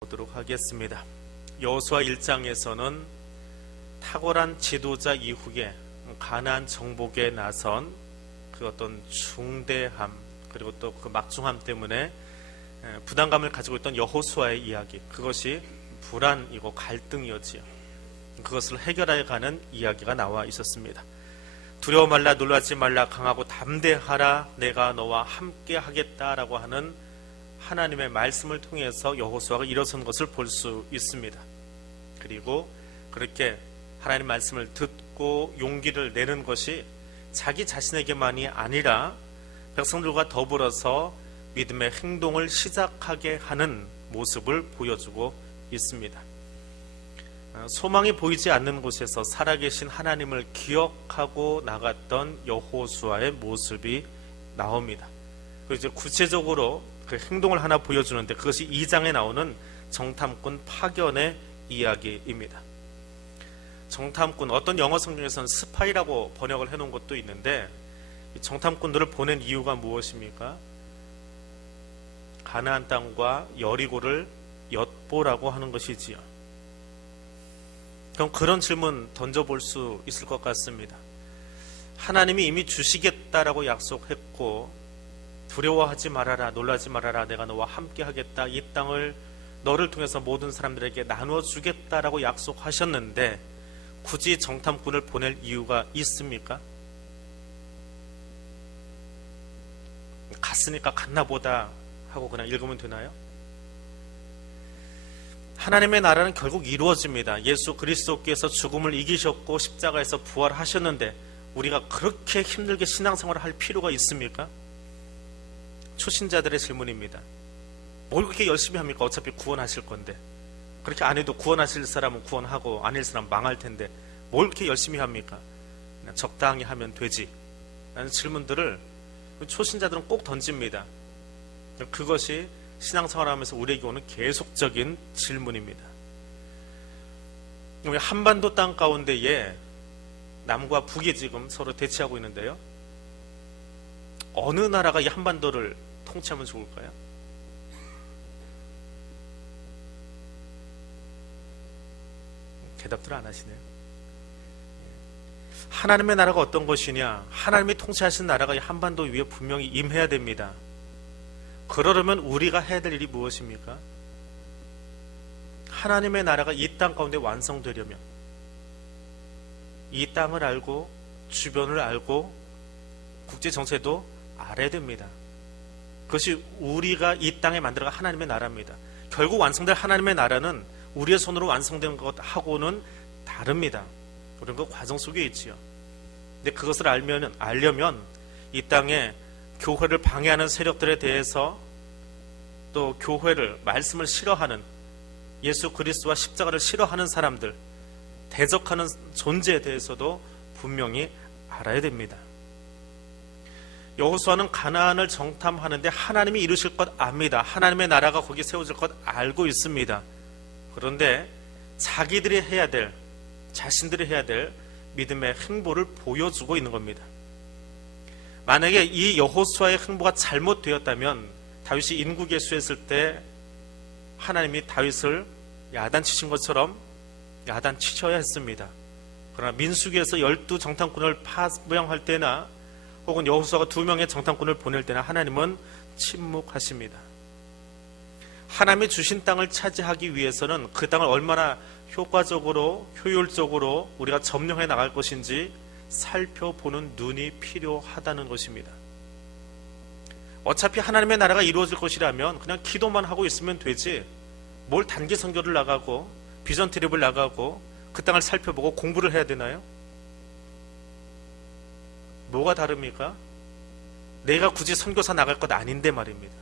보도록 하겠습니다. 여호수아 1장에서는 탁월한 지도자 이후에 가나안 정복에 나선 그 어떤 중대함 그리고 또 그 막중함 때문에 부담감을 가지고 있던 여호수아의 이야기, 그것이 불안이고 갈등이었지요. 그것을 해결해 가는 이야기가 나와 있었습니다. 두려워 말라, 놀라지 말라, 강하고 담대하라, 내가 너와 함께 하겠다라고 하는 하나님의 말씀을 통해서 여호수아가 일어선 것을 볼 수 있습니다. 그리고 그렇게 하나님 말씀을 듣고 용기를 내는 것이 자기 자신에게만이 아니라 백성들과 더불어서 믿음의 행동을 시작하게 하는 모습을 보여주고 있습니다. 소망이 보이지 않는 곳에서 살아계신 하나님을 기억하고 나갔던 여호수아의 모습이 나옵니다. 그리고 이제 구체적으로 그 행동을 하나 보여주는데, 그것이 2장에 나오는 정탐꾼 파견의 이야기입니다. 정탐꾼, 어떤 영어 성경에서는 스파이라고 번역을 해놓은 것도 있는데, 정탐꾼들을 보낸 이유가 무엇입니까? 가나안 땅과 여리고를 엿보라고 하는 것이지요. 그럼 그런 질문 던져볼 수 있을 것 같습니다. 하나님이 이미 주시겠다라고 약속했고, 두려워하지 말아라, 놀라지 말아라, 내가 너와 함께 하겠다, 이 땅을 너를 통해서 모든 사람들에게 나누어 주겠다라고 약속하셨는데 굳이 정탐꾼을 보낼 이유가 있습니까? 갔으니까 갔나 보다 하고 그냥 읽으면 되나요? 하나님의 나라는 결국 이루어집니다. 예수 그리스도께서 죽음을 이기셨고 십자가에서 부활하셨는데 우리가 그렇게 힘들게 신앙생활을 할 필요가 있습니까? 초신자들의 질문입니다. 뭘 그렇게 열심히 합니까? 어차피 구원하실 건데. 그렇게 안 해도 구원하실 사람은 구원하고 아닐 사람은 망할 텐데 뭘 그렇게 열심히 합니까? 그냥 적당히 하면 되지 라는 질문들을 초신자들은 꼭 던집니다. 그것이 신앙생활하면서 우리에게 오는 계속적인 질문입니다. 한반도 땅 가운데에 남과 북이 지금 서로 대치하고 있는데요, 어느 나라가 이 한반도를 통치하면 좋을까요? 대답들 안 하시네요. 하나님의 나라가 어떤 것이냐? 하나님이 통치하신 나라가 이 한반도 위에 분명히 임해야 됩니다. 그러려면 우리가 해야 될 일이 무엇입니까? 하나님의 나라가 이 땅 가운데 완성되려면 이 땅을 알고 주변을 알고 국제 정세도 알아야 됩니다. 그것이 우리가 이 땅에 만들어간 하나님의 나라입니다. 결국 완성될 하나님의 나라는 우리의 손으로 완성된 것하고는 다릅니다. 우리는 그 과정 속에 있지요. 근데 그것을 알려면 이 땅에 교회를 방해하는 세력들에 대해서, 또 교회를, 말씀을 싫어하는, 예수 그리스도와 십자가를 싫어하는 사람들, 대적하는 존재에 대해서도 분명히 알아야 됩니다. 여호수아는 가나안을 정탐하는데 하나님이 이루실 것 압니다. 하나님의 나라가 거기 세워질 것 알고 있습니다. 그런데 자기들이 해야 될, 자신들이 해야 될 믿음의 행보를 보여주고 있는 겁니다. 만약에 이 여호수아의 행보가 잘못되었다면 다윗이 인구개수했을 때 하나님이 다윗을 야단치신 것처럼 야단치셔야 했습니다. 그러나 민수기에서 12 정탐꾼을 파병할 때나 혹은 여호수아가 2명의 정탐꾼을 보낼 때나 하나님은 침묵하십니다. 하나님이 주신 땅을 차지하기 위해서는 그 땅을 얼마나 효과적으로, 효율적으로 우리가 점령해 나갈 것인지 살펴보는 눈이 필요하다는 것입니다. 어차피 하나님의 나라가 이루어질 것이라면 그냥 기도만 하고 있으면 되지, 뭘 단기 선교를 나가고 비전 트립을 나가고 그 땅을 살펴보고 공부를 해야 되나요? 뭐가 다릅니까? 내가 굳이 선교사 나갈 것 아닌데 말입니다.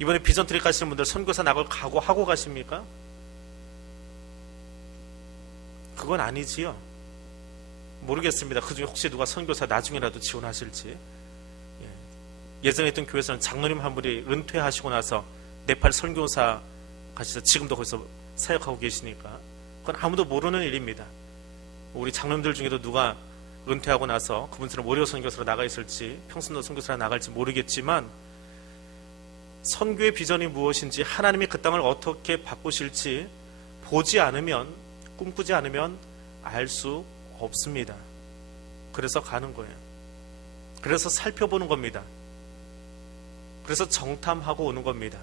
이번에 비전 트립 가시는 분들 선교사 나갈 각오하고 가십니까? 그건 아니지요. 모르겠습니다. 그중에 혹시 누가 선교사 나중에라도 지원하실지. 예전에 있던 교회에서는 장로님 한 분이 은퇴하시고 나서 네팔 선교사 가셔서 지금도 거기서 사역하고 계시니까 그건 아무도 모르는 일입니다. 우리 장로님들 중에도 누가 은퇴하고 나서 그분처럼 월요 선교사로 나가 있을지 평순도 선교사로 나갈지 모르겠지만 선교의 비전이 무엇인지, 하나님이 그 땅을 어떻게 바꾸실지 보지 않으면, 꿈꾸지 않으면 알 수 없습니다. 그래서 가는 거예요. 그래서 살펴보는 겁니다. 그래서 정탐하고 오는 겁니다.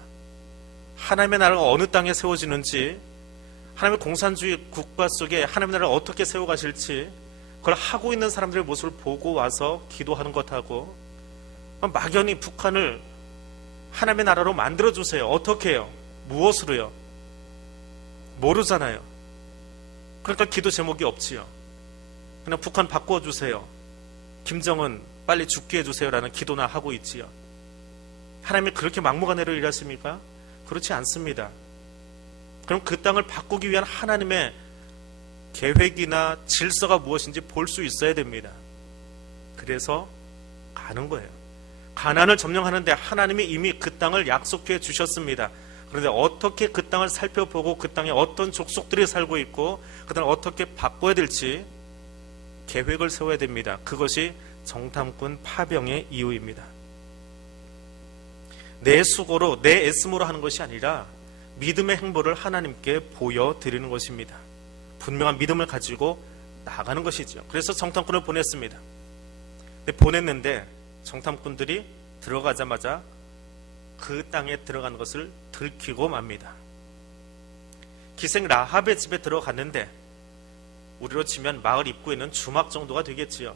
하나님의 나라가 어느 땅에 세워지는지, 하나님의 공산주의 국가 속에 하나님의 나라를 어떻게 세워가실지, 그걸 하고 있는 사람들의 모습을 보고 와서 기도하는 것하고, 막연히 북한을 하나님의 나라로 만들어주세요. 어떻게 해요? 무엇으로요? 모르잖아요. 그러니까 기도 제목이 없지요. 그냥 북한 바꿔주세요, 김정은 빨리 죽게 해주세요 라는 기도나 하고 있지요. 하나님이 그렇게 막무가내로 일하십니까? 그렇지 않습니다. 그럼 그 땅을 바꾸기 위한 하나님의 계획이나 질서가 무엇인지 볼 수 있어야 됩니다. 그래서 가는 거예요. 가나안을 점령하는데 하나님이 이미 그 땅을 약속해 주셨습니다. 그런데 어떻게 그 땅을 살펴보고 그 땅에 어떤 족속들이 살고 있고 그 땅을 어떻게 바꿔야 될지 계획을 세워야 됩니다. 그것이 정탐꾼 파병의 이유입니다. 내 수고로, 내 애씀으로 하는 것이 아니라 믿음의 행보를 하나님께 보여드리는 것입니다. 분명한 믿음을 가지고 나가는 것이죠. 그래서 정탐꾼을 보냈습니다. 보냈는데 정탐꾼들이 들어가자마자 그 땅에 들어간 것을 들키고 맙니다. 기생 라합의 집에 들어갔는데, 우리로 치면 마을 입구에는 주막 정도가 되겠지요.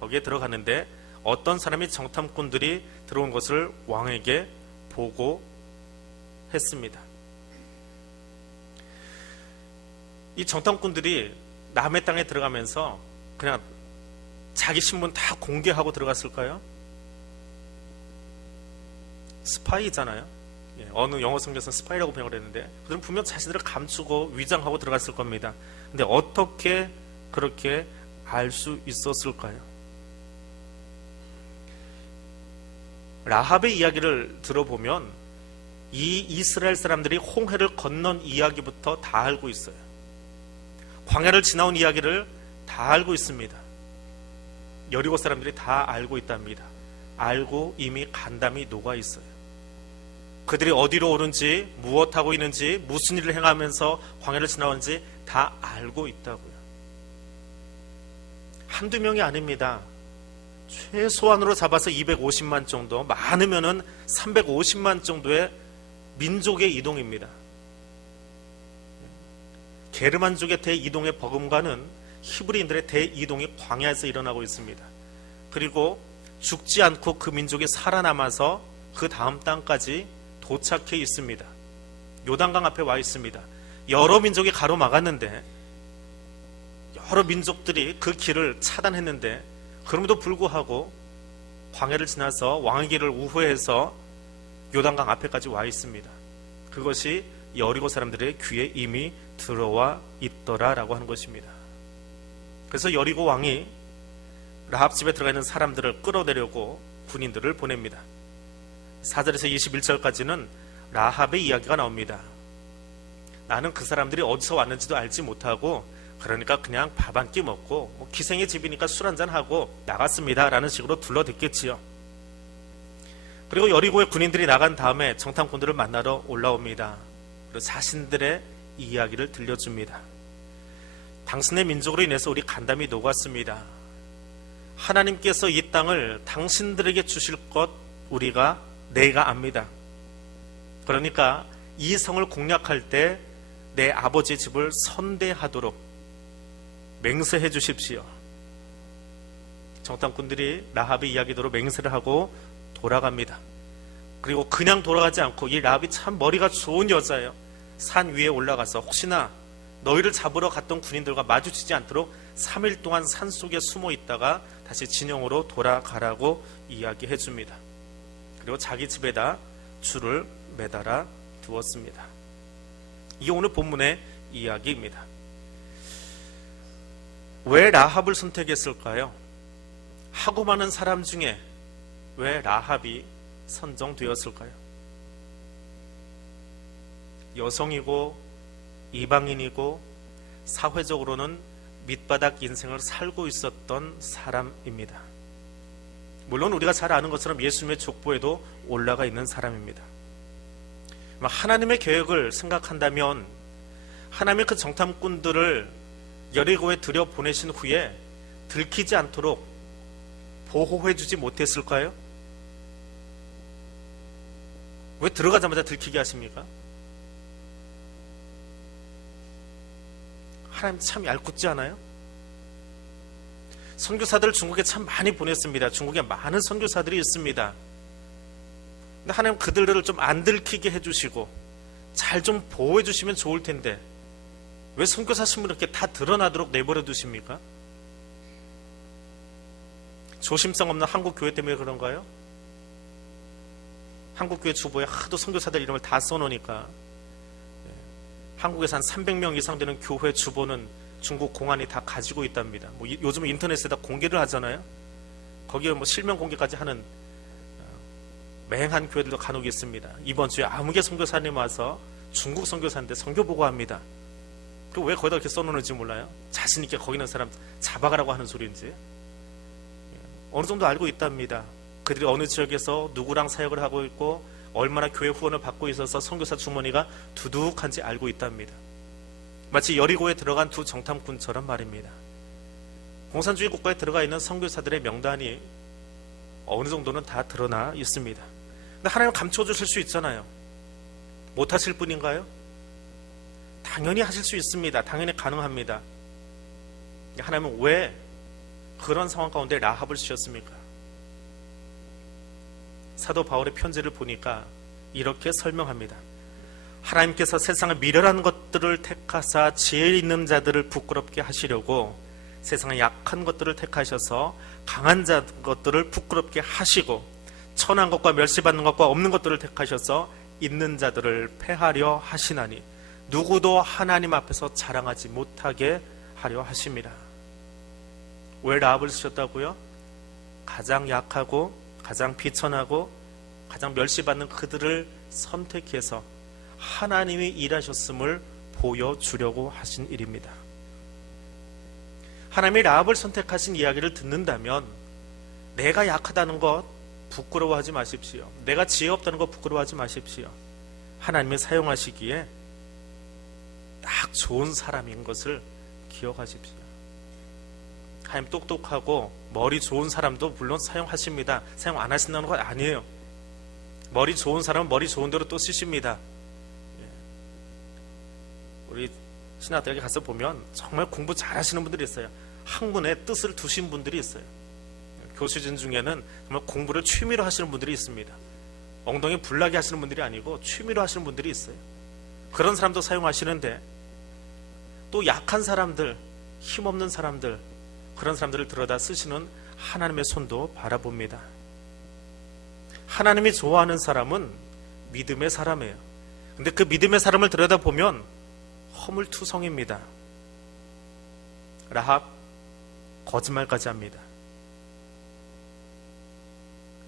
거기에 들어갔는데 어떤 사람이 정탐꾼들이 들어온 것을 왕에게 보고했습니다. 이 정탐꾼들이 남의 땅에 들어가면서 그냥 자기 신분 다 공개하고 들어갔을까요? 스파이잖아요. 어느 영어 성경에서는 스파이라고 번역을 했는데, 그들은 분명 자신들을 감추고 위장하고 들어갔을 겁니다. 근데 어떻게 그렇게 알 수 있었을까요? 라합의 이야기를 들어보면 이 이스라엘 사람들이 홍해를 건넌 이야기부터 다 알고 있어요. 광야를 지나온 이야기를 다 알고 있습니다. 여리고 사람들이 다 알고 있답니다. 알고 이미 간담이 녹아 있어요. 그들이 어디로 오는지, 무엇하고 있는지, 무슨 일을 행하면서 광야를 지나오는지 다 알고 있다고요. 한두 명이 아닙니다. 최소한으로 잡아서 250만 정도, 많으면은 350만 정도의 민족의 이동입니다. 게르만족의 대이동의 버금가는 히브리인들의 대이동이 광야에서 일어나고 있습니다. 그리고 죽지 않고 그 민족이 살아남아서 그 다음 땅까지 도착해 있습니다. 요단강 앞에 와 있습니다. 여러 민족이 가로막았는데, 여러 민족들이 그 길을 차단했는데, 그럼에도 불구하고 광야를 지나서 왕의 길을 우회해서 요단강 앞에까지 와 있습니다. 그것이 여리고 사람들의 귀에 이미 들어와 있더라라고 하는 것입니다. 그래서 여리고 왕이 라합 집에 들어가 있는 사람들을 끌어내려고 군인들을 보냅니다. 4절에서 21절까지는 라합의 이야기가 나옵니다. 나는 그 사람들이 어디서 왔는지도 알지 못하고, 그러니까 그냥 밥 한 끼 먹고 기생의 집이니까 술 한잔 하고 나갔습니다 라는 식으로 둘러댔겠지요. 그리고 여리고의 군인들이 나간 다음에 정탐꾼들을 만나러 올라옵니다. 그리고 자신들의 이야기를 들려줍니다. 당신의 민족으로 인해서 우리 간담이 녹았습니다. 하나님께서 이 땅을 당신들에게 주실 것 내가 압니다. 그러니까 이 성을 공략할 때 내 아버지의 집을 선대하도록 맹세해 주십시오. 정탐꾼들이 라합의 이야기대로 맹세를 하고 돌아갑니다. 그리고 그냥 돌아가지 않고, 이 라합이 참 머리가 좋은 여자예요. 산 위에 올라가서 혹시나 너희를 잡으러 갔던 군인들과 마주치지 않도록 3일 동안 산속에 숨어 있다가 다시 진영으로 돌아가라고 이야기해 줍니다. 그리고 자기 집에다 줄을 매달아 두었습니다. 이게 오늘 본문의 이야기입니다. 왜 라합을 선택했을까요? 하고 많은 사람 중에 왜 라합이 선정되었을까요? 여성이고 이방인이고 사회적으로는 밑바닥 인생을 살고 있었던 사람입니다. 물론 우리가 잘 아는 것처럼 예수님의 족보에도 올라가 있는 사람입니다. 하나님의 계획을 생각한다면 하나님의 그 정탐꾼들을 여리고에 들여보내신 후에 들키지 않도록 보호해주지 못했을까요? 왜 들어가자마자 들키게 하십니까? 하나님 참 얄궂지 않아요? 선교사들을 중국에 참 많이 보냈습니다. 중국에 많은 선교사들이 있습니다. 근데 하나님 그들을 좀 안 들키게 해주시고 잘 좀 보호해 주시면 좋을 텐데 왜 선교사 신분을 이렇게 다 드러나도록 내버려 두십니까? 조심성 없는 한국 교회 때문에 그런가요? 한국 교회 주보에 하도 선교사들 이름을 다 써놓으니까 한국에서 한 300명 이상 되는 교회 주보는 중국 공안이 다 가지고 있답니다. 요즘 인터넷에다 공개를 하잖아요. 거기에 실명 공개까지 하는 맹한 교회들도 간혹 있습니다. 이번 주에 아무개 선교사님 와서 중국 선교사인데 선교 보고합니다. 왜 거기다 이렇게 써놓는지 몰라요? 자신 있게 거기 있는 사람 잡아가라고 하는 소리인지. 어느 정도 알고 있답니다. 그들이 어느 지역에서 누구랑 사역을 하고 있고 얼마나 교회 후원을 받고 있어서 선교사 주머니가 두둑한지 알고 있답니다. 마치 여리고에 들어간 두 정탐꾼처럼 말입니다. 공산주의 국가에 들어가 있는 선교사들의 명단이 어느 정도는 다 드러나 있습니다. 근데 하나님 감춰주실 수 있잖아요. 못하실 분인가요? 당연히 하실 수 있습니다. 당연히 가능합니다. 하나님은 왜 그런 상황 가운데 라합을 쓰셨습니까? 사도 바울의 편지를 보니까 이렇게 설명합니다. 하나님께서 세상의 미련한 것들을 택하사 지혜 있는 자들을 부끄럽게 하시려고 세상의 약한 것들을 택하셔서 강한 것들을 부끄럽게 하시고 천한 것과 멸시받는 것과 없는 것들을 택하셔서 있는 자들을 패하려 하시나니 누구도 하나님 앞에서 자랑하지 못하게 하려 하십니다. 왜 라합을 쓰셨다고요? 가장 약하고 가장 비천하고 가장 멸시받는 그들을 선택해서 하나님이 일하셨음을 보여주려고 하신 일입니다. 하나님이 라합을 선택하신 이야기를 듣는다면 내가 약하다는 것 부끄러워하지 마십시오. 내가 지혜 없다는 것 부끄러워하지 마십시오. 하나님이 사용하시기에 딱 좋은 사람인 것을 기억하십시오. 하나님 똑똑하고 머리 좋은 사람도 물론 사용하십니다. 사용 안 하신다는 건 아니에요. 머리 좋은 사람은 머리 좋은 대로 또 쓰십니다. 우리 신학대학에 가서 보면 정말 공부 잘하시는 분들이 있어요. 학문에 뜻을 두신 분들이 있어요. 교수진 중에는 정말 공부를 취미로 하시는 분들이 있습니다. 엉덩이 불나게 하시는 분들이 아니고 취미로 하시는 분들이 있어요. 그런 사람도 사용하시는데 또 약한 사람들, 힘없는 사람들, 그런 사람들을 들여다 쓰시는 하나님의 손도 바라봅니다. 하나님이 좋아하는 사람은 믿음의 사람이에요. 근데 그 믿음의 사람을 들여다보면 허물투성입니다. 라합 거짓말까지 합니다.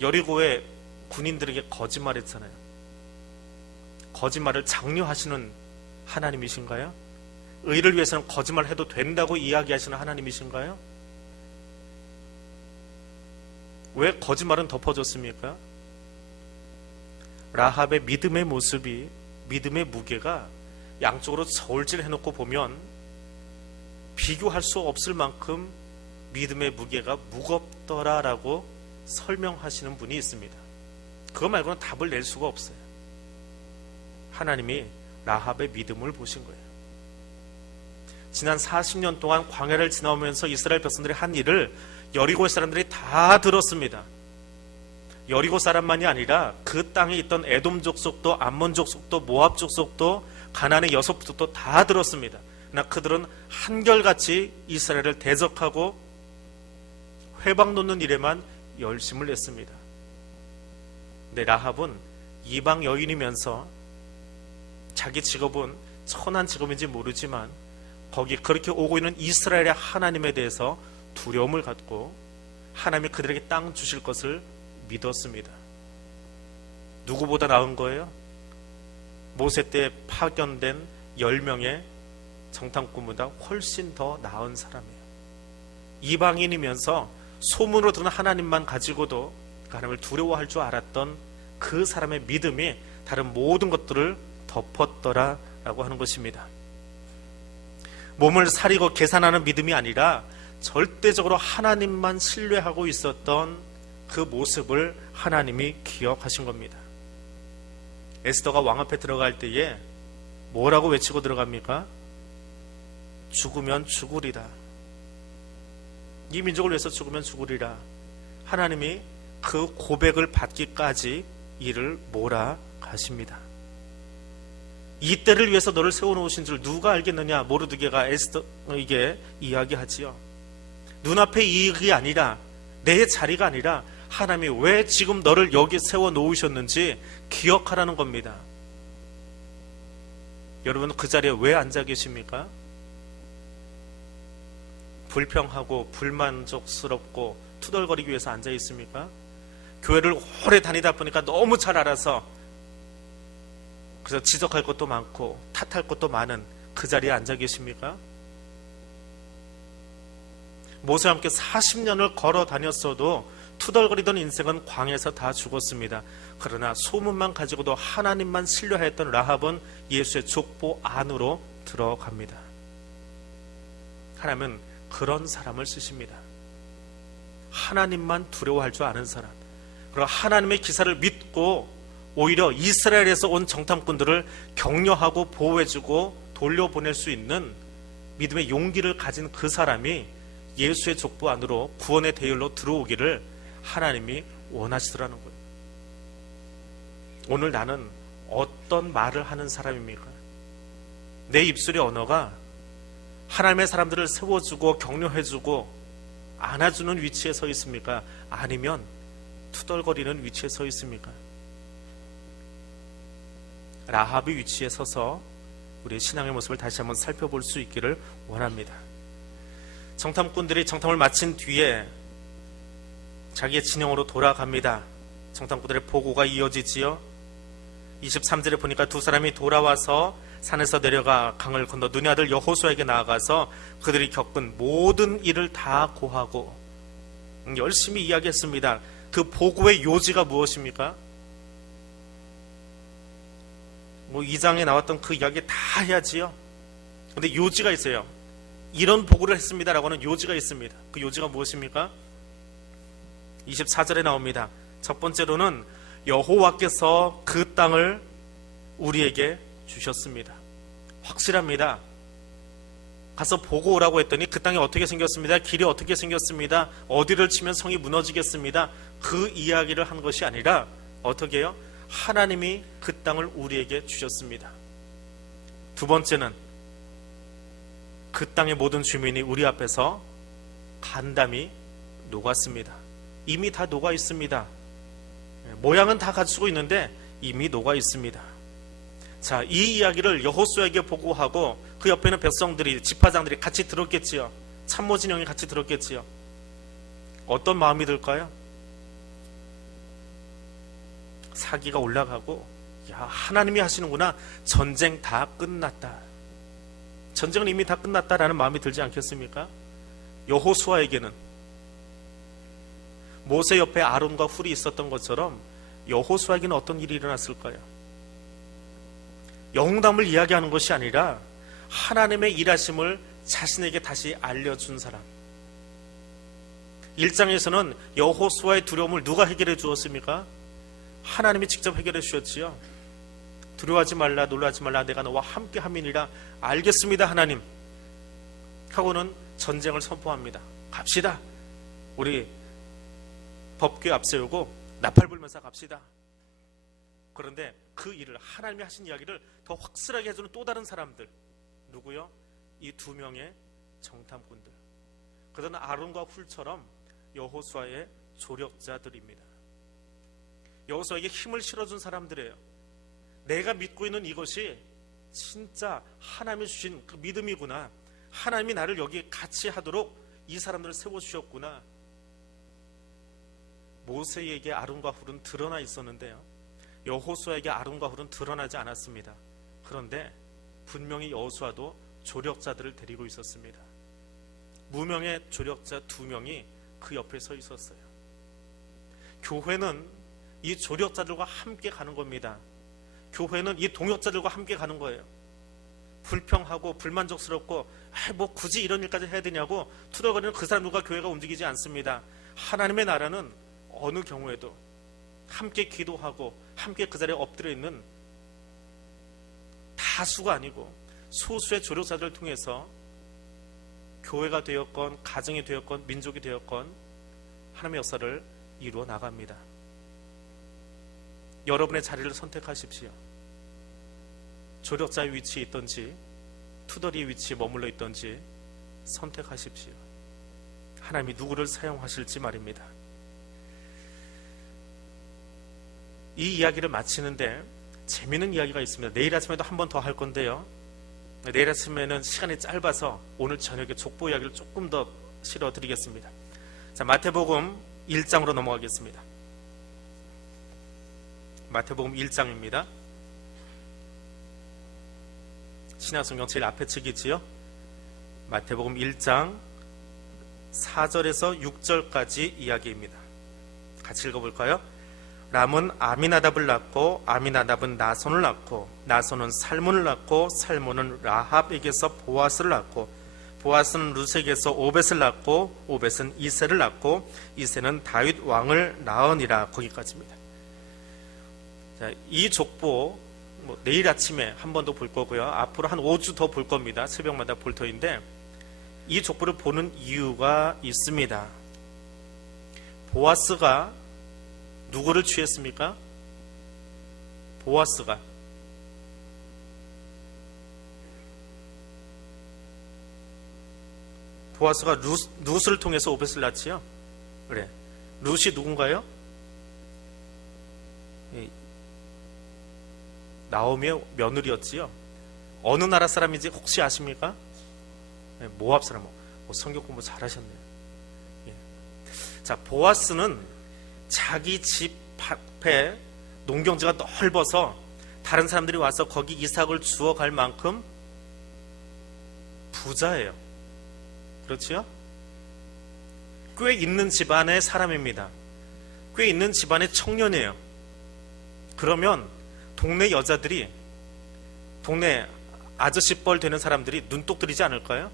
여리고의 군인들에게 거짓말했잖아요. 거짓말을 장려하시는 하나님이신가요? 의를 위해서는 거짓말해도 된다고 이야기하시는 하나님이신가요? 왜 거짓말은 덮어졌습니까? 라합의 믿음의 모습이, 믿음의 무게가 양쪽으로 저울질해놓고 보면 비교할 수 없을 만큼 믿음의 무게가 무겁더라라고 설명하시는 분이 있습니다. 그거 말고는 답을 낼 수가 없어요. 하나님이 라합의 믿음을 보신 거예요. 지난 40년 동안 광야를 지나오면서 이스라엘 백성들이 한 일을 여리고 사람들이 다 들었습니다. 여리고 사람만이 아니라 그 땅에 있던 에돔 족속도, 암몬 족속도, 모압 족속도, 가나안의 6부족도 다 들었습니다. 그러나 그들은 한결같이 이스라엘을 대적하고 회방 놓는 일에만 열심을 냈습니다. 근데 라합은 이방 여인이면서 자기 직업은 천한 직업인지 모르지만 거기 그렇게 오고 있는 이스라엘의 하나님에 대해서 두려움을 갖고 하나님이 그들에게 땅 주실 것을 믿었습니다. 누구보다 나은 거예요? 모세 때 파견된 10명의 정탐꾼보다 훨씬 더 나은 사람이에요. 이방인이면서 소문으로 듣는 하나님만 가지고도 그 하나님을 두려워할 줄 알았던 그 사람의 믿음이 다른 모든 것들을 덮었더라라고 하는 것입니다. 몸을 사리고 계산하는 믿음이 아니라 절대적으로 하나님만 신뢰하고 있었던 그 모습을 하나님이 기억하신 겁니다. 에스더가 왕 앞에 들어갈 때에 뭐라고 외치고 들어갑니까? 죽으면 죽으리라. 이 민족을 위해서 죽으면 죽으리라. 하나님이 그 고백을 받기까지 이를 몰아가십니다. 이 때를 위해서 너를 세워놓으신 줄 누가 알겠느냐? 모르드게가 에스더에게 이야기하지요. 눈앞의 이익이 아니라, 내 자리가 아니라 하나님이 왜 지금 너를 여기 세워놓으셨는지 기억하라는 겁니다. 여러분, 그 자리에 왜 앉아 계십니까? 불평하고 불만족스럽고 투덜거리기 위해서 앉아 있습니까? 교회를 오래 다니다 보니까 너무 잘 알아서, 그래서 지적할 것도 많고 탓할 것도 많은 그 자리에 앉아 계십니까? 모세와 함께 40년을 걸어 다녔어도 투덜거리던 인생은 광야에서 다 죽었습니다. 그러나 소문만 가지고도 하나님만 신뢰하였던 라합은 예수의 족보 안으로 들어갑니다. 하나님은 그런 사람을 쓰십니다. 하나님만 두려워할 줄 아는 사람, 그리고 하나님의 기사를 믿고 오히려 이스라엘에서 온 정탐꾼들을 격려하고 보호해주고 돌려보낼 수 있는 믿음의 용기를 가진 그 사람이 예수의 족보 안으로 구원의 대열로 들어오기를 하나님이 원하시더라는 거예요. 오늘 나는 어떤 말을 하는 사람입니까? 내 입술의 언어가 하나님의 사람들을 세워주고 격려해주고 안아주는 위치에 서 있습니까? 아니면 투덜거리는 위치에 서 있습니까? 라합의 위치에 서서 우리의 신앙의 모습을 다시 한번 살펴볼 수 있기를 원합니다. 정탐꾼들이 정탐을 마친 뒤에 자기의 진영으로 돌아갑니다. 정탐꾼들의 보고가 이어지지요. 23절에 보니까 두 사람이 돌아와서 산에서 내려가 강을 건너 눈의 아들 여호수아에게 나아가서 그들이 겪은 모든 일을 다 고하고 열심히 이야기했습니다. 그 보고의 요지가 무엇입니까? 2장에 나왔던 그 이야기 다 해야지요. 근데 요지가 있어요. 이런 보고를 했습니다라고 하는 요지가 있습니다. 그 요지가 무엇입니까? 24절에 나옵니다. 첫 번째로는 여호와께서 그 땅을 우리에게 주셨습니다. 확실합니다. 가서 보고 오라고 했더니 그 땅이 어떻게 생겼습니다. 길이 어떻게 생겼습니다. 어디를 치면 성이 무너지겠습니다. 그 이야기를 한 것이 아니라 어떻게 해요? 하나님이 그 땅을 우리에게 주셨습니다. 두 번째는 그 땅의 모든 주민이 우리 앞에서 간담이 녹았습니다. 이미 다 녹아 있습니다. 모양은 다 갖추고 있는데 이미 녹아 있습니다. 자, 이 이야기를 여호수아에게 보고하고 그 옆에 있는 백성들이, 지파장들이 같이 들었겠지요. 참모 진영이 같이 들었겠지요. 어떤 마음이 들까요? 사기가 올라가고, 야, 하나님이 하시는구나. 전쟁 다 끝났다. 전쟁은 이미 다 끝났다라는 마음이 들지 않겠습니까? 여호수아에게는 모세 옆에 아론과 훌이 있었던 것처럼 여호수아에게는 어떤 일이 일어났을까요? 영웅담을 이야기하는 것이 아니라 하나님의 일하심을 자신에게 다시 알려준 사람. 1장에서는 여호수아의 두려움을 누가 해결해 주었습니까? 하나님이 직접 해결해 주셨지요. 두려워하지 말라, 놀라지 말라, 내가 너와 함께 함이니라. 알겠습니다, 하나님 하고는 전쟁을 선포합니다. 갑시다. 우리 법궤 앞세우고 나팔 불면서 갑시다. 그런데 그 일을, 하나님이 하신 이야기를 더 확실하게 해주는 또 다른 사람들, 누구요? 이 두 명의 정탐꾼들. 그들은 아론과 훌처럼 여호수아의 조력자들입니다. 여호수아에게 힘을 실어준 사람들이에요. 내가 믿고 있는 이것이 진짜 하나님이 주신 그 믿음이구나. 하나님이 나를 여기 같이 하도록 이 사람들을 세워주셨구나. 모세에게 아론과 훌은 드러나 있었는데요, 여호수아에게 아론과 훌은 드러나지 않았습니다. 그런데 분명히 여호수아도 조력자들을 데리고 있었습니다. 무명의 조력자 두 명이 그 옆에 서 있었어요. 교회는 이 조력자들과 함께 가는 겁니다. 교회는 이 동역자들과 함께 가는 거예요. 불평하고 불만족스럽고 뭐 굳이 이런 일까지 해야 되냐고 투덜거리는 그 사람들과 교회가 움직이지 않습니다. 하나님의 나라는 어느 경우에도 함께 기도하고 함께 그 자리에 엎드려 있는 다수가 아니고 소수의 조력자들을 통해서 교회가 되었건 가정이 되었건 민족이 되었건 하나님의 역사를 이루어 나갑니다. 여러분의 자리를 선택하십시오. 조력자의 위치에 있든지 투덜이의 위치에 머물러 있든지 선택하십시오. 하나님이 누구를 사용하실지 말입니다. 이 이야기를 마치는데 재미있는 이야기가 있습니다. 내일 아침에도 한 번 더 할 건데요. 내일 아침에는 시간이 짧아서 오늘 저녁에 족보 이야기를 조금 더 실어드리겠습니다. 자, 마태복음 1장으로 넘어가겠습니다. 마태복음 1장입니다. 신약성경 제일 앞에 책이지요. 마태복음 1장 4절에서 6절까지 이야기입니다. 같이 읽어볼까요? 람은 아미나답을 낳고 아미나답은 나손을 낳고 나손은 살몬을 낳고 살몬은 라합에게서 보아스를 낳고 보아스는 룻에게서 오벳을 낳고 오벳은 이새를 낳고 이새는 다윗 왕을 낳으니라. 거기까지입니다. 자, 이 족보 내일 아침에 한 번 더 볼 거고요. 앞으로 한 5주 더 볼 겁니다. 새벽마다 볼 터인데 이 족보를 보는 이유가 있습니다. 보아스가 누구를 취했습니까? 보아스가 룻을 통해서 오벳을 낳지요. 그래, 룻이 누군가요? 나오미의 며느리였지요. 어느 나라 사람인지 혹시 아십니까? 모압 사람. 성경 공부 잘하셨네요. 자, 보아스는 자기 집 앞에 농경지가 넓어서 다른 사람들이 와서 거기 이삭을 주워갈 만큼 부자예요. 그렇죠? 꽤 있는 집안의 사람입니다. 꽤 있는 집안의 청년이에요. 그러면 동네 여자들이, 동네 아저씨뻘 되는 사람들이 눈독 들이지 않을까요?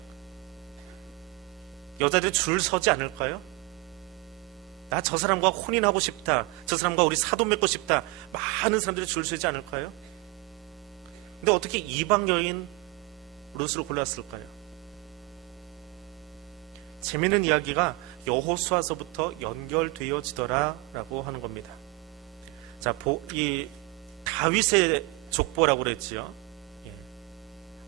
여자들이 줄 서지 않을까요? 나 저 사람과 혼인하고 싶다, 저 사람과 우리 사돈 맺고 싶다, 많은 사람들이 줄 서지 않을까요? 근데 어떻게 이방 여인 룻을 골랐을까요? 재미있는 이야기가 여호수아서부터 연결되어지더라라고 하는 겁니다. 자, 이 다윗의 족보라고 그랬지요.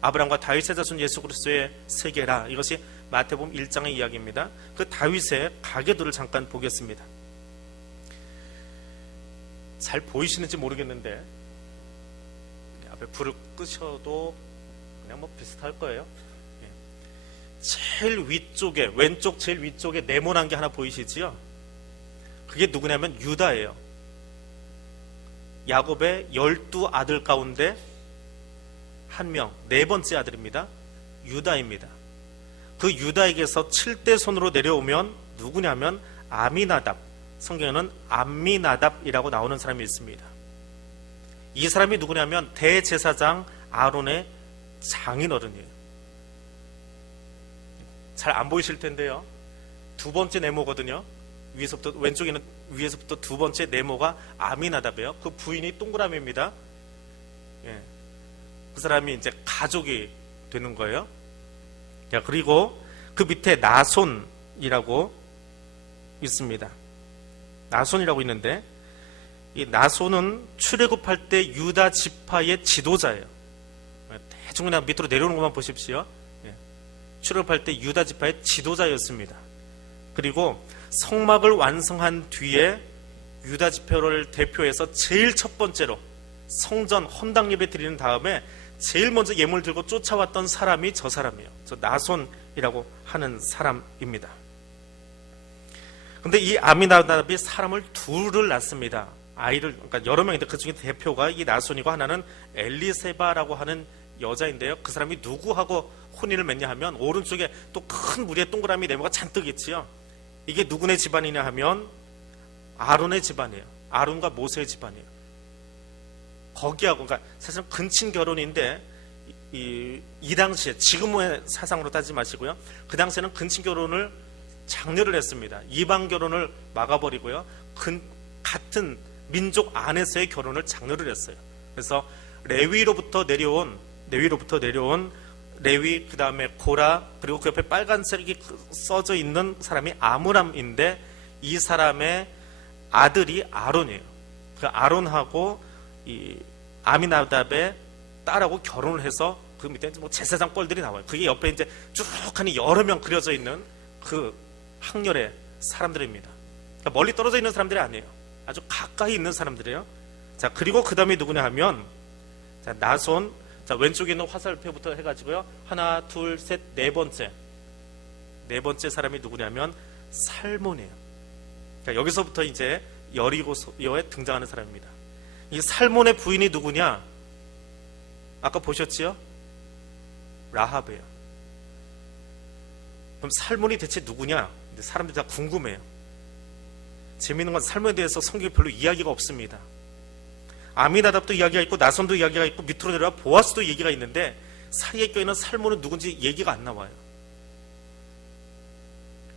아브라함과 다윗의 자손 예수 그리스도의 세계라. 이것이 마태복음 1장의 이야기입니다. 그 다윗의 가계도를 잠깐 보겠습니다. 잘 보이시는지 모르겠는데 앞에 불을 끄셔도 그냥 뭐 비슷할 거예요. 제일 위쪽에, 왼쪽 제일 위쪽에 네모난 게 하나 보이시지요? 그게 누구냐면 유다예요. 야곱의 12아들 가운데 한 명, 네 번째 아들입니다. 유다입니다. 그 유다에게서 7대 손으로 내려오면 누구냐면 아미나답, 성경에는 암미나답이라고 나오는 사람이 있습니다. 이 사람이 누구냐면 대제사장 아론의 장인어른이에요. 잘 안 보이실 텐데요, 두 번째 네모거든요. 위에서부터, 왼쪽에는 위에서부터 두 번째 네모가 아미나답이에요. 그 부인이 동그라미입니다. 그 사람이 이제 가족이 되는 거예요. 그리고 그 밑에 나손이라고 있습니다. 나손이라고 있는데, 이 나손은 출애굽할 때 유다 지파의 지도자예요. 대충 그냥 밑으로 내려오는 것만 보십시오. 출애굽할 때 유다 지파의 지도자였습니다. 그리고 성막을 완성한 뒤에 유다 지파를 대표해서 제일 첫 번째로 성전 헌당 예배 드리는 다음에 제일 먼저 예물을 들고 쫓아왔던 사람이 저 사람이에요. 저 나손이라고 하는 사람입니다. 근데 이 아미나답이 사람을 둘을 낳습니다. 아이를, 그러니까 여러 명인데 그 중에 대표가 이 나손이고 하나는 엘리세바라고 하는 여자인데요. 그 사람이 누구하고 혼인을 맺냐 하면 오른쪽에 또 큰 무리의 동그라미 네모가 잔뜩 있지요. 이게 누구네 집안이냐 하면 아론의 집안이에요. 아론과 모세의 집안이에요. 거기하고, 그러니까 사실은 근친 결혼인데 이 당시에, 지금의 사상으로 따지지 마시고요, 그 당시에는 근친 결혼을 장려를 했습니다. 이방 결혼을 막아버리고요, 같은 민족 안에서의 결혼을 장려를 했어요. 그래서 레위로부터 내려온 레위, 그 다음에 고라, 그리고 그 옆에 빨간색이 써져 있는 사람이 아므람인데, 이 사람의 아들이 아론이에요. 그 아론하고 이 아미나답의 딸하고 결혼을 해서 그 밑에 뭐 제사장 뻘들이 나와요. 그게 옆에 이제 쭉 하니 여러 명 그려져 있는 그 학렬의 사람들입니다. 그러니까 멀리 떨어져 있는 사람들이 아니에요. 아주 가까이 있는 사람들이에요. 자, 그리고 그 다음에 누구냐 하면, 자, 나손, 자, 왼쪽에 있는 화살표부터 해가지고요, 하나, 둘, 셋, 네 번째 사람이 누구냐면 살몬이에요. 자, 여기서부터 이제 여리고에 등장하는 사람입니다. 이 살몬의 부인이 누구냐? 아까 보셨지요? 라합이에요. 그럼 살몬이 대체 누구냐? 사람들이 다 궁금해요. 재미있는 건 살몬에 대해서 성경에 별로 이야기가 없습니다. 아미나답도 이야기가 있고 나손도 이야기가 있고 밑으로 내려와 보아스도 얘기가 있는데, 사이에 껴있는 살몬은 누군지 얘기가 안 나와요.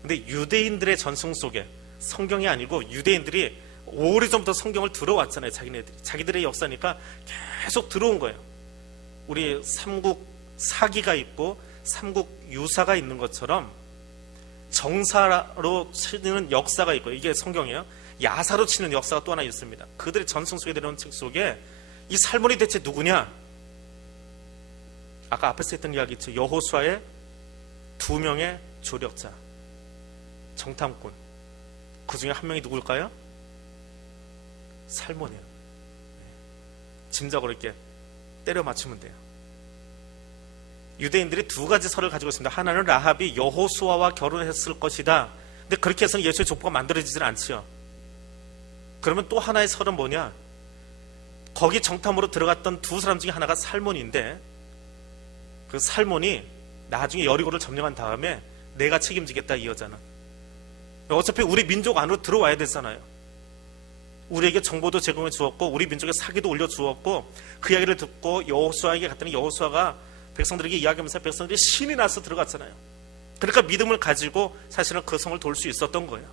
근데 유대인들의 전승 속에, 성경이 아니고 유대인들이 오래전부터 성경을 들어왔잖아요. 자기들의 역사니까 계속 들어온 거예요. 우리 삼국 사기가 있고 삼국 유사가 있는 것처럼 정사로 치는 역사가 있고, 이게 성경이에요. 야사로 치는 역사가 또 하나 있습니다. 그들의 전승 속에 들어온 책 속에 이 살몬이 대체 누구냐? 아까 앞에서 했던 이야기 있죠. 여호수아의 2명의 조력자, 정탐꾼, 그 중에 한 명이 누굴까요? 살몬이에요. 짐작으로 이렇게 때려 맞추면 돼요. 유대인들이 2가지 설을 가지고 있습니다. 하나는 라합이 여호수아와 결혼했을 것이다. 근데 그렇게 해서는 예수의 족보가 만들어지질 않지요. 그러면 또 하나의 설은 뭐냐? 거기 정탐으로 들어갔던 2 사람 중에 하나가 살몬인데, 그 살몬이 나중에 여리고를 점령한 다음에 내가 책임지겠다, 이 여자는. 어차피 우리 민족 안으로 들어와야 되잖아요. 우리에게 정보도 제공해 주었고 우리 민족에 사기도 올려주었고, 그 이야기를 듣고 여호수아에게 갔더니 여호수아가 백성들에게 이야기하면서 백성들이 신이 나서 들어갔잖아요. 그러니까 믿음을 가지고 사실은 그 성을 돌 수 있었던 거예요.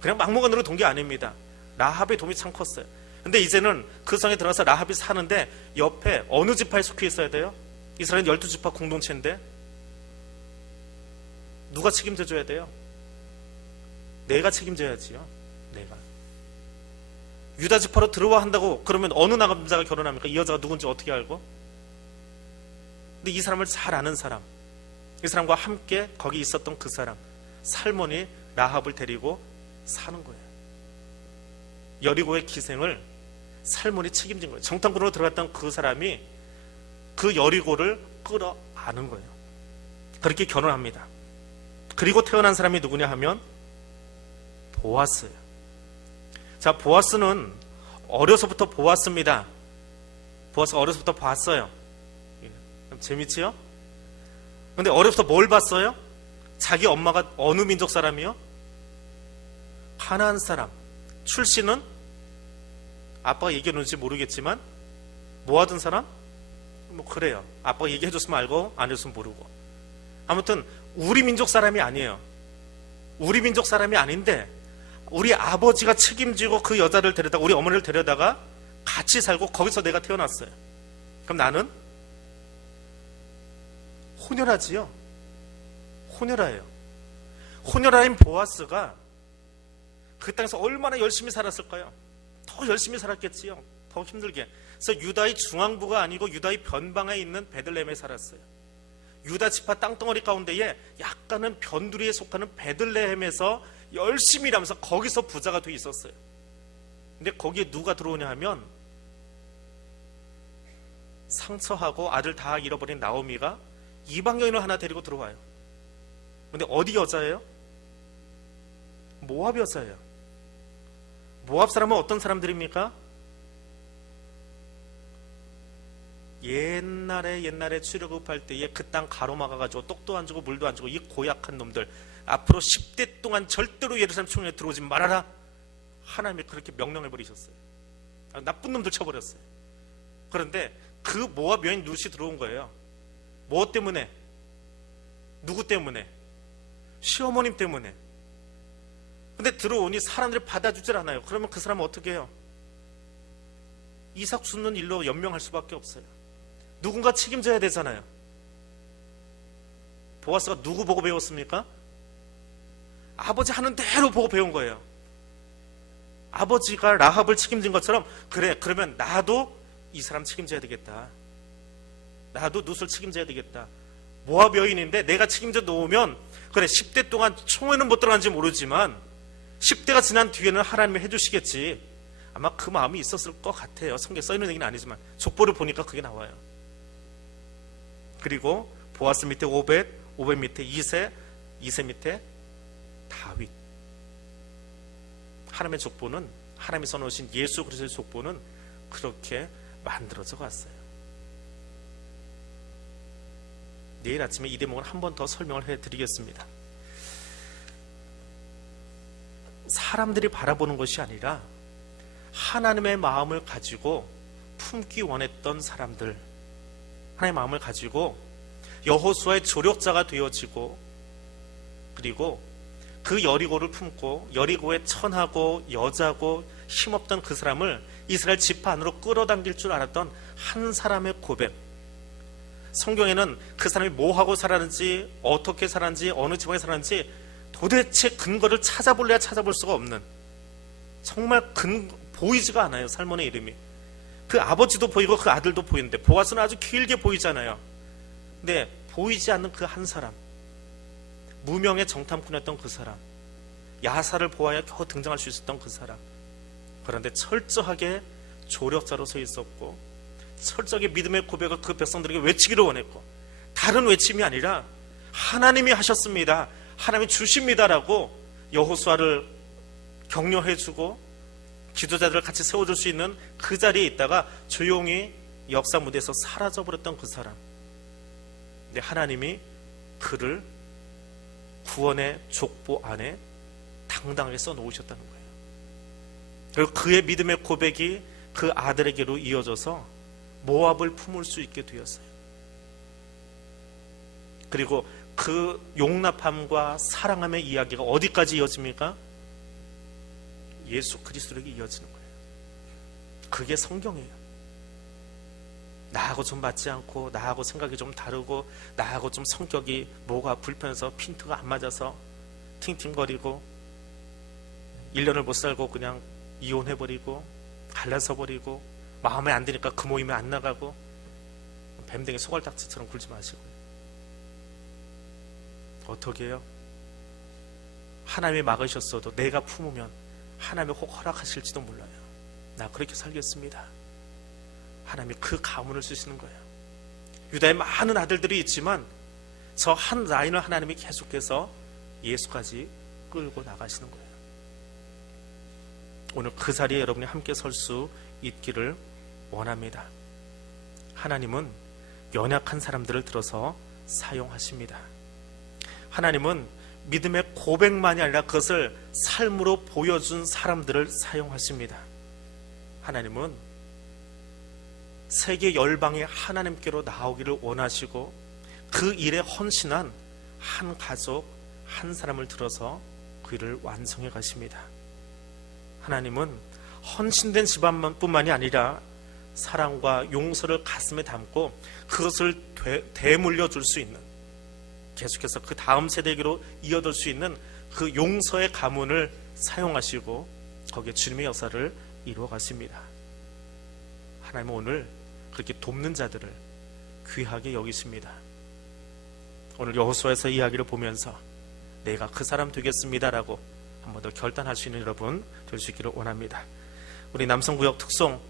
그냥 막무가내로 돈 게 아닙니다. 라합의 도움이 참 컸어요. 근데 이제는 그 성에 들어가서 라합이 사는데 옆에 어느 지파에 속해 있어야 돼요? 이스라엘 12지파 공동체인데 누가 책임져 줘야 돼요? 내가 책임져야지요. 내가. 유다 지파로 들어와 한다고 그러면 어느 남자가 결혼합니까? 이 여자가 누군지 어떻게 알고? 근데 이 사람을 잘 아는 사람, 이 사람과 함께 거기 있었던 그 사람, 살몬이 라합을 데리고 사는 거예요. 여리고의 기생을 살몬이 책임진 거예요. 정탐꾼으로 들어갔던 그 사람이 그 여리고를 끌어안은 거예요. 그렇게 결혼합니다. 그리고 태어난 사람이 누구냐 하면 보아스예요. 자, 보아스는 어려서부터 보았습니다. 보아스가 어려서부터 봤어요. 재밌지요? 근데 어려서부터 뭘 봤어요? 자기 엄마가 어느 민족 사람이요? 가나안 사람. 출신은 아빠가 얘기해줬는지 모르겠지만 뭐 하던 사람? 뭐 그래요. 아빠가 얘기해줬으면 알고 안 해줬으면 모르고. 아무튼 우리 민족 사람이 아니에요. 우리 민족 사람이 아닌데 우리 아버지가 책임지고 그 여자를 데려다가, 우리 어머니를 데려다가 같이 살고 거기서 내가 태어났어요. 그럼 나는 혼혈하지요. 혼혈아예요. 혼혈아인 보아스가 그 땅에서 얼마나 열심히 살았을까요? 더 열심히 살았겠지요. 더 힘들게. 그래서 유다의 중앙부가 아니고 유다의 변방에 있는 베들레헴에 살았어요. 유다 지파 땅덩어리 가운데에 약간은 변두리에 속하는 베들레헴에서 열심히 일하면서 거기서 부자가 돼 있었어요. 근데 거기에 누가 들어오냐 하면 상처하고 아들 다 잃어버린 나오미가 이방 여인을 하나 데리고 들어와요. 근데 어디 여자예요? 모압 여자예요. 모압 사람은 어떤 사람들입니까? 옛날에 출애굽할 때에 그 땅 가로막아가지고 떡도 안 주고 물도 안 주고 이 고약한 놈들 앞으로 10대 동안 절대로 예루살렘 총회에 들어오지 말아라. 하나님이 그렇게 명령해 버리셨어요. 나쁜 놈들 쳐버렸어요. 그런데 그 모압 여인 룻이 들어온 거예요. 뭐 때문에? 누구 때문에? 시어머님 때문에. 근데 들어오니 사람들이 받아주질 않아요. 그러면 그 사람은 어떻게 해요? 이삭 죽는 일로 연명할 수밖에 없어요. 누군가 책임져야 되잖아요. 보아스가 누구 보고 배웠습니까? 아버지 하는 대로 보고 배운 거예요. 아버지가 라합을 책임진 것처럼, 그래, 그러면 나도 이 사람 책임져야 되겠다. 나도 룻을 책임져야 되겠다. 모압 여인인데 내가 책임져 놓으면, 그래, 10대 동안 총회는 못 들어간지 모르지만 10대가 지난 뒤에는 하나님이 해주시겠지. 아마 그 마음이 있었을 것 같아요. 성경에 써있는 얘기는 아니지만 족보를 보니까 그게 나와요. 그리고 보아스 밑에 오벳, 오벳 밑에 이세, 이세 밑에 다윗. 하나님의 족보는, 하나님이 써놓으신 예수 그리스도의 족보는 그렇게 만들어져 갔어요. 내일 아침에 이 대목을 한 번 더 설명을 해드리겠습니다. 사람들이 바라보는 것이 아니라 하나님의 마음을 가지고 품기 원했던 사람들, 하나님의 마음을 가지고 여호수아의 조력자가 되어지고, 그리고 그 여리고를 품고 여리고의 천하고 여자고 힘없던 그 사람을 이스라엘 지파 안으로 끌어당길 줄 알았던 한 사람의 고백. 성경에는 그 사람이 뭐 하고 살았는지, 어떻게 살았는지, 어느 지방에 살았는지 도대체 근거를 찾아볼래야 찾아볼 수가 없는, 정말 보이지가 않아요. 살몬의 이름이. 그 아버지도 보이고 그 아들도 보이는데, 보아스는 아주 길게 보이잖아요. 근데 보이지 않는 그 한 사람, 무명의 정탐꾼이었던 그 사람, 야사를 보아야 겨우 등장할 수 있었던 그 사람, 그런데 철저하게 조력자로 서 있었고 철저하게 믿음의 고백을 그 백성들에게 외치기를 원했고, 다른 외침이 아니라 하나님이 하셨습니다, 하나님이 주십니다라고 여호수아를 격려해주고 지도자들을 같이 세워줄 수 있는 그 자리에 있다가 조용히 역사 무대에서 사라져버렸던 그 사람. 근데 하나님이 그를 구원의 족보 안에 당당하게 써놓으셨다는 거예요. 그리고 그의 믿음의 고백이 그 아들에게로 이어져서 모압을 품을 수 있게 되었어요. 그리고 그 용납함과 사랑함의 이야기가 어디까지 이어집니까? 예수 그리스도에게 이어지는 거예요. 그게 성경이에요. 나하고 좀 맞지 않고, 나하고 생각이 좀 다르고, 나하고 좀 성격이 뭐가 불편해서 핀트가 안 맞아서 팅팅거리고 1년을 못 살고 그냥 이혼해버리고 갈라서버리고 마음에 안 드니까 그 모임에 안 나가고 뱀댕이 소갈딱지처럼 굴지 마시고요. 어떻게 해요? 하나님이 막으셨어도 내가 품으면 하나님이 혹 허락하실지도 몰라요. 나 그렇게 살겠습니다. 하나님이 그 가문을 쓰시는 거예요. 유다에 많은 아들들이 있지만 저 한 라인을 하나님이 계속해서 예수까지 끌고 나가시는 거예요. 오늘 그 자리에 여러분이 함께 설 수 있기를 원합니다. 하나님은 연약한 사람들을 들어서 사용하십니다. 하나님은 믿음의 고백만이 아니라 그것을 삶으로 보여준 사람들을 사용하십니다. 하나님은 세계 열방이 하나님께로 나오기를 원하시고 그 일에 헌신한 한 가족, 한 사람을 들어서 그 일을 완성해 가십니다. 하나님은 헌신된 집안뿐만이 아니라 사랑과 용서를 가슴에 담고 그것을 되물려 줄 수 있는, 계속해서 그 다음 세대에게로 이어들 수 있는 그 용서의 가문을 사용하시고 거기에 주님의 역사를 이루어 가십니다. 하나님은 오늘 그렇게 돕는 자들을 귀하게 여기십니다. 오늘 여호수아에서 이야기를 보면서 내가 그 사람 되겠습니다라고 한 번 더 결단할 수 있는 여러분 될 수 있기를 원합니다. 우리 남성구역 특송